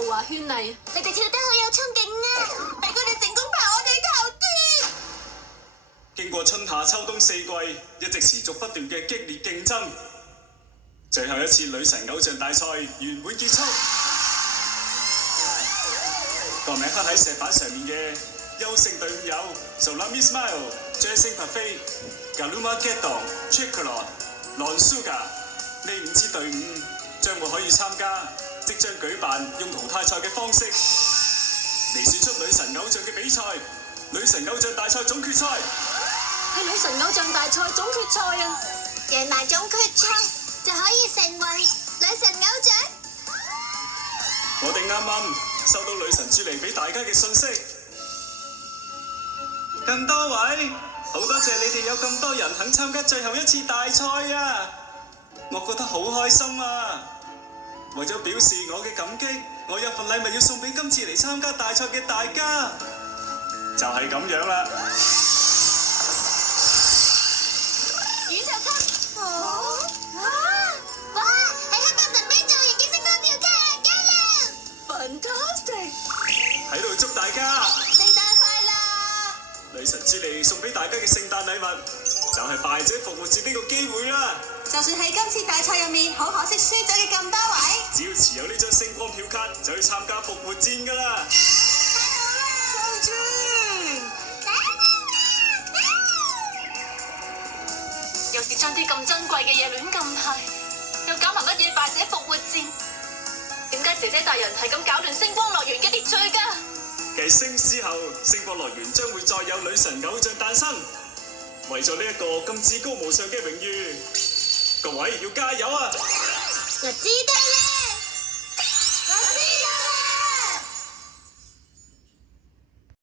豪華絢麗。你哋跳得好有衝勁啊！俾佢哋成功爬我哋頭添。經過春夏秋冬四季，一直持續不斷嘅激烈競爭，最後一次女神偶像大賽圓滿結束。個名刻喺石板上面嘅優勝隊伍有 Solami Smile、Jason Parfait、Galuma Gedong、Chickalon、Lon Suga。呢5支隊伍將會可以參加即將舉辦用淘汰賽嘅方式嚟選出女神偶像嘅比賽——女神偶像大賽總決賽。係女神偶像大賽總決賽啊！贏埋總決賽就可以成為女神偶像。我哋啱啱收到女神朱莉俾大家嘅信息，咁多位，好多謝你哋有咁多人肯參加最後一次大賽啊！我覺得好開心啊！為咗表示我嘅感激，我有份禮物要送俾今次嚟參加大賽嘅大家，就係咁樣啦。宇宙級！哇！喺香港神兵造型嘅星光票卡，加油 Fantastic！ 喺度祝大家聖誕快樂！女神朱莉送俾大家嘅聖誕禮物，就係敗者復活節呢個機會啦！就算喺今次大賽入面，好可惜輸咗嘅咁多位，只要持有呢張星光票卡，就去參加復活戰噶啦！收住！有時將啲咁珍貴嘅嘢亂咁派，又搞埋乜嘢敗者復活戰？點解姐姐大人係咁搞亂星光樂園嘅秩序㗎？繼星之後，星光樂園將會再有女神偶像誕生。為咗呢一個咁至高無上嘅榮譽，各位要加油啊！我知道啦。